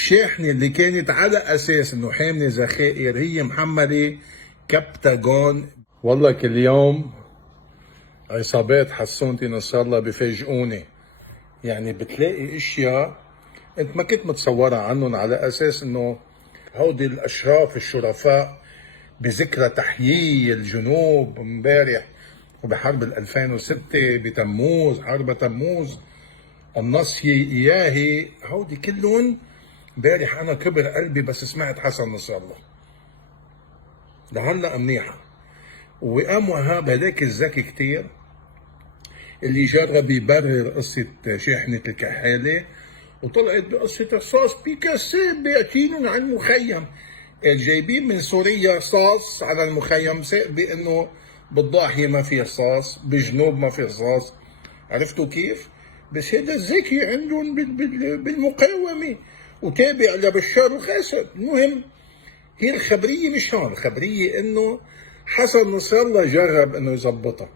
الشاحنة اللي كانت على أساس إنه حاملة ذخائر هي محملة كبتاجون. والله كل يوم عصابات حسونتي نصر الله بفاجئوني، يعني بتلاقي اشياء انت ما كنت متصورها عنهم، على اساس انه هودي الاشراف الشرفاء بذكرى تحيي الجنوب امبارح وبحرب 2006 بتموز، حرب تموز النصي اياهي، هودي كلهم امبارح انا كبر قلبي بس سمعت حسن نصر الله لهلا منيحه. وقام وهاب هداك الذكي كتير اللي جرب يبرر قصة شاحنة الكحالة وطلعت بقصة رصاص بيكاسي بيعتينهم عن المخيم، جايبين من سوريا رصاص على المخيم بانه بالضاحية ما في رصاص، بالجنوب ما في رصاص، عرفتوا كيف؟ بس هذا الذكي عندهم بالمقاومة وتابع لبشار الاسد. المهم هي الخبرية مش هون، الخبرية انه حسن نصر الله جرب انه يظبطها،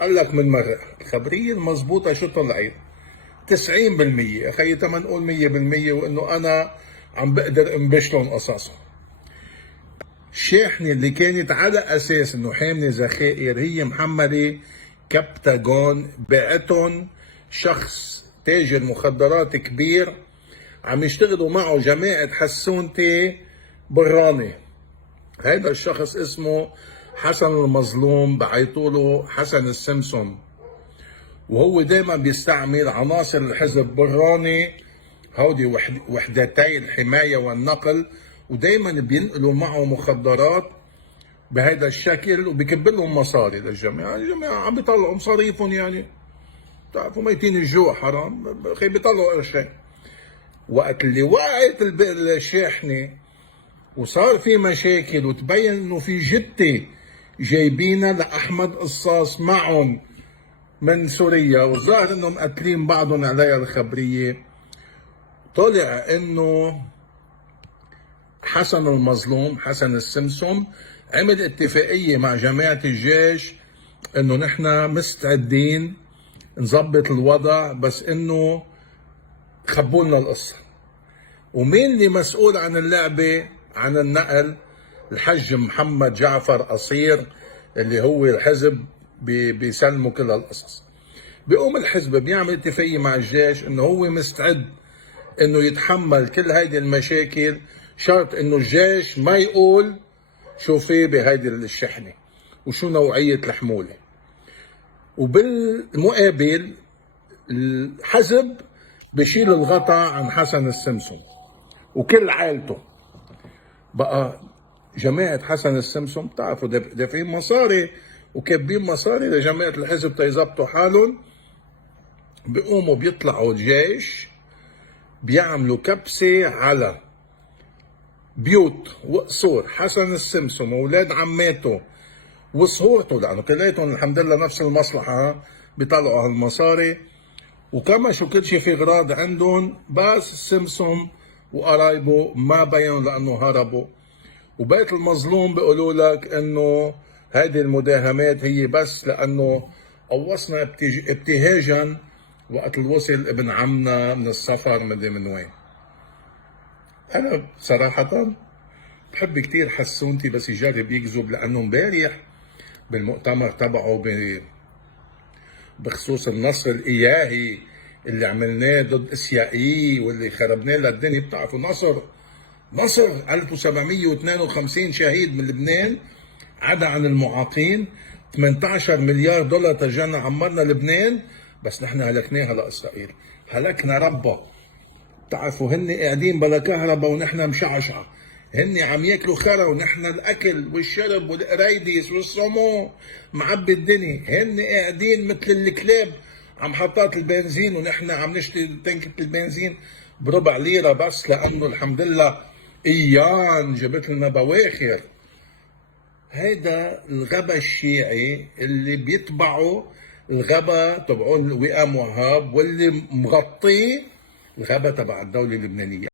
قال لك من مرة الخبرية المضبوطة شو طلعت؟ 90%، اخي تما نقول 100%، وانه انا عم بقدر انبشلهم قصصهم. الشاحنة اللي كانت على اساس انه حاملة ذخائر هي محملة كبتاجون، باعتهم شخص تاجر مخدرات كبير عم يشتغلوا معه جماعة حسونتي براني. هيدا الشخص اسمه حسن المظلوم، بعيطوله حسن السمسم، وهو دائما بيستعمل عناصر الحزب براني، هودي وحدتي الحماية والنقل، ودائما بينقلوا معه مخدرات بهذا الشكل وبكب لهم مصاري للجماعة. الجماعة عم بيطلعوا مصاريفهم، يعني بتعرفوا ميتين الجوع حرام، اخي بيطلعوا قرشين. وقت اللي وقعت الشاحنة وصار في مشاكل وتبين انه في جتة جايبينها لاحمد قصاص معهم من سوريا، والظاهر انهم مقتلين بعضهم عليها الخبريه، طلع انه حسن المظلوم حسن السمسم عمل اتفاقيه مع جماعه الجيش انه نحن مستعدين نظبط الوضع، بس انه خبوا لنا القصه. ومين اللي مسؤول عن اللعبه عن النقل؟ الحج محمد جعفر قصير اللي هو الحزب بيسلموا كل هالقصص. بيقوم الحزب بيعمل اتفاقيه مع الجيش انه هو مستعد انه يتحمل كل هيدي المشاكل، شرط انه الجيش ما يقول شو في بهيدي الشحنه وشو نوعيه الحموله. وبالمقابل الحزب بشيل الغطاء عن حسن السمسم وكل عائلته. بقى جماعة حسن السمسم بتعرفوا دافعين مصاري وكابين مصاري لجماعة الحزب تيظبطوا حالهم، بيقوموا بيطلعوا الجيش بيعملوا كبسة على بيوت وقصور حسن السمسم واولاد عماته وصهورته، لانه كلياتهم الحمد لله نفس المصلحة بيطلعوا هالمصاري، وكما شو كل شيء في اغراض عندهم، بس السمسم وقرايبه ما بينوا لانه هربوا. وبيت المظلوم بيقولوا لك انه هذه المداهمات هي بس لانه قوصنا ابتهاجا وقت وصل ابن عمنا من السفر مدري من وين. انا صراحة بحب كتير حسونتي بس يجرب يكذب، لانه امبارح بالمؤتمر تبعه بخصوص النصر الاياهي اللي عملناه ضد اسيائي واللي خربناه للدنيا، بتعرفوا نصر 1752 شهيد من لبنان عدا عن المعاقين، 18 مليار دولار ترجعنا عمرنا لبنان، بس نحن هلكناها لاسرائيل، هلكنا ربا. بتعرفوا هن قاعدين بلا كهرباء ونحن مشعشعه، هن عم ياكلوا خرا ونحن الاكل والشرب والقرايديس والصمو معبي الدنيا، هن قاعدين مثل الكلاب عم حطات البنزين ونحن عم نشتري تنكة البنزين بربع ليرة بس، لانه الحمد لله ايان جبت لنا بواخر. هيدا الغبا الشيعي اللي بيتبعوا الغبا تبعون وئام وهاب، واللي مغطيه الغبا تبع الدولة اللبنانية.